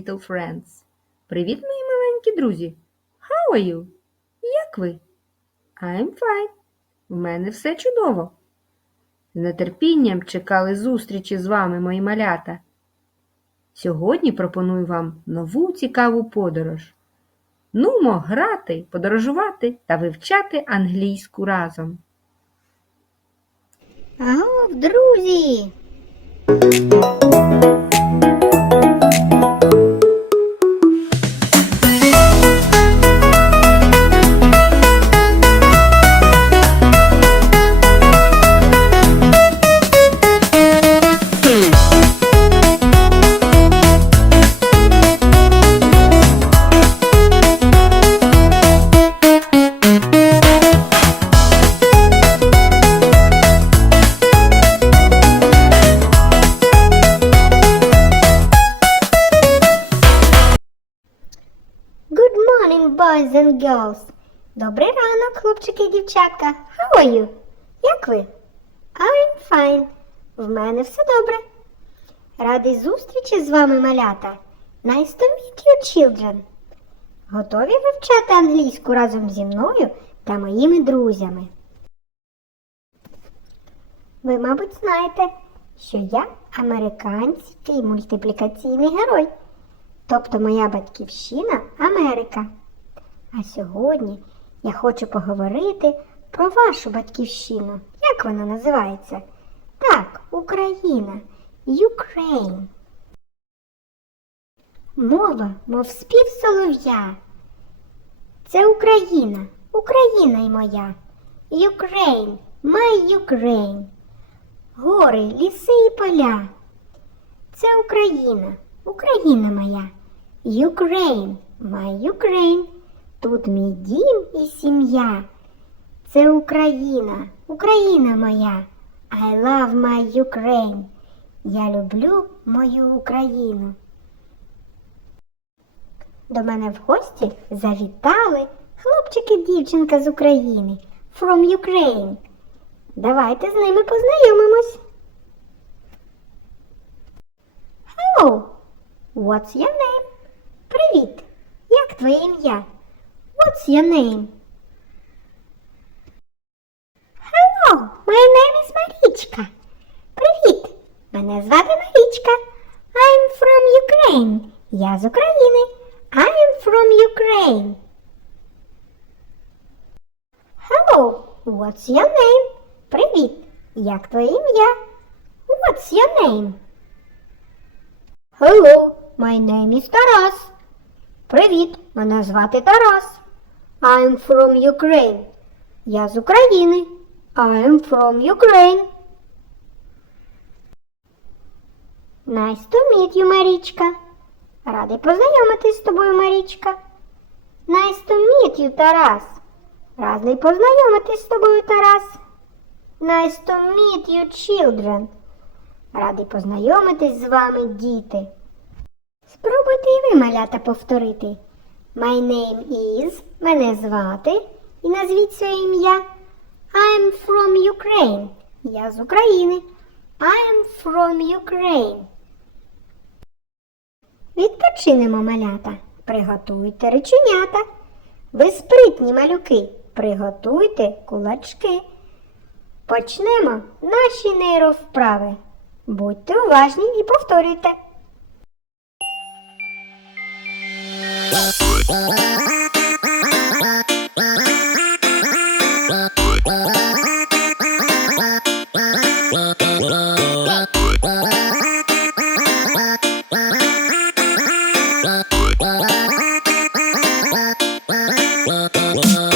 little friends. Привіт, мої маленькі друзі. How are you? Як ви? I'm fine. В мене все чудово. З нетерпінням чекали зустрічі з вами, мої малята. Сьогодні пропоную вам нову цікаву подорож. Нумо грати, подорожувати та вивчати англійську разом. Агов, друзі! Boys and girls. Добрий ранок, хлопчики і дівчатка. How are you? Як ви? I'm fine. В мене все добре. Радий зустрічі з вами, малята. Nice to meet you, children. Готові вивчати англійську разом зі мною та моїми друзями? Ви, мабуть, знаєте, що я американський мультиплікаційний герой. Тобто моя батьківщина Америка. А сьогодні я хочу поговорити про вашу батьківщину. Як вона називається? Так, Україна. Ukraine. Мова, мов спів солов'я. Це Україна, Україна й моя. Ukraine, my Ukraine. Гори, ліси і поля. Це Україна, Україна моя. Ukraine, my Ukraine. Тут мій дім і сім'я. Це Україна, Україна моя. I love my Ukraine. Я люблю мою Україну. До мене в гості завітали хлопчик і дівчинка з України. From Ukraine. Давайте з ними познайомимось. Hello, what's your name? Привіт. Як твоє ім'я? What's your name? Hello, my name is Марічка. Привіт. Мене звати Марічка. I'm from Ukraine. Я з України. I'm from Ukraine. Hello, what's your name? Привіт. Як твоє ім'я? What's your name? Hello, my name is Тарас. Привіт, мене звати Тарас. I'm from Ukraine. Я з України. I'm from Ukraine. Nice to meet you, Марічка. Радий познайомитись з тобою, Марічка. Nice to meet you, Тарас. Радий познайомитись з тобою, Тарас. Nice to meet you, children. Радий познайомитись з вами, діти. Спробуйте і ви, малята, повторити. My name is, мене звати, і назвіть своє ім'я. I'm from Ukraine. Я з України. I'm from Ukraine. Відпочинемо малята. Приготуйте реченята. Ви спритні малюки. Приготуйте кулачки. Почнемо наші нейровправи. Будьте уважні і повторюйте. Whoa, whoa, whoa.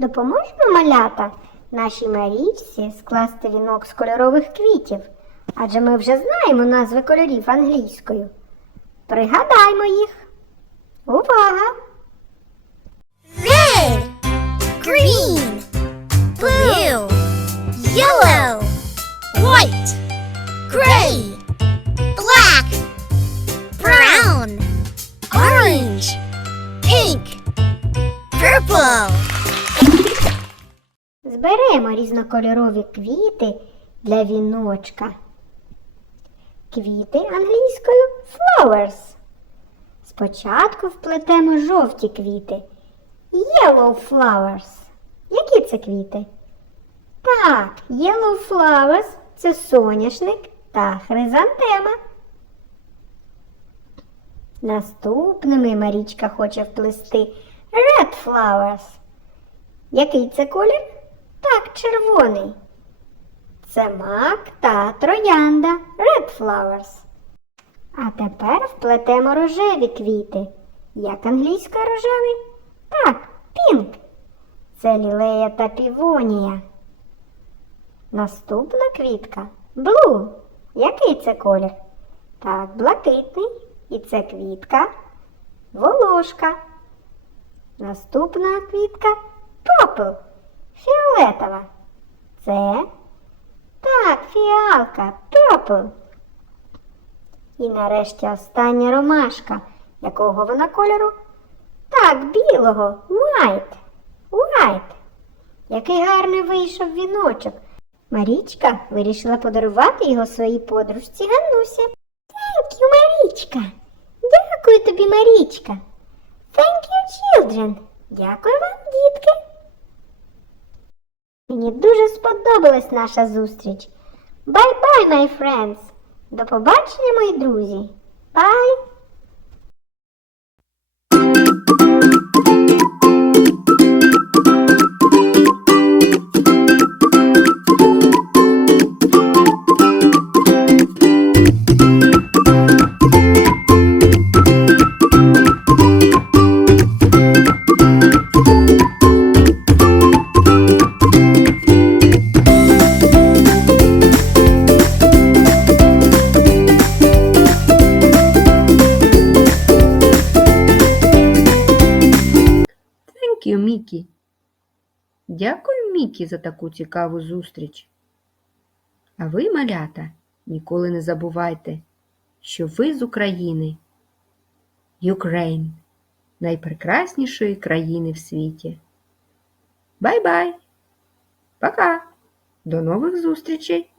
Допоможемо малята нашій Марічці скласти вінок з кольорових квітів, адже ми вже знаємо назви кольорів англійською. Пригадаймо їх. Увага! Red, green, blue, yellow, white, gray, black, brown, orange, pink, purple. Зберемо різнокольорові квіти для віночка. Квіти англійською flowers. Спочатку вплетемо жовті квіти. Yellow flowers. Які це квіти? Так, yellow flowers це соняшник та хризантема. Наступними Марічка хоче вплести red flowers. Який це колір? Так, червоний. Це мак та троянда Red Flowers. А тепер вплетемо рожеві квіти. Як англійська рожевий? Так, пінк. Це лілея та півонія. Наступна квітка Blue. Який це колір? Так, блакитний. І це квітка волошка. Наступна квітка Purple. Фіолетова. Це так, фіалка, purple. І нарешті остання ромашка. Якого вона кольору? Так, білого, white. White. Який гарний вийшов віночок. Марічка вирішила подарувати його своїй подружці Ганусі. Thank you, Марічка. Дякую тобі, Марічка. Thank you, children. Дякую вам, дітки. Мені дуже сподобалась наша зустріч. Bye-bye, my friends. До побачення, мої друзі. Bye. Дякую, Мікі, за таку цікаву зустріч. А ви, малята, ніколи не забувайте, що ви з України. Юкрейн, – найпрекраснішої країни в світі. Бай-бай! Пока! До нових зустрічей!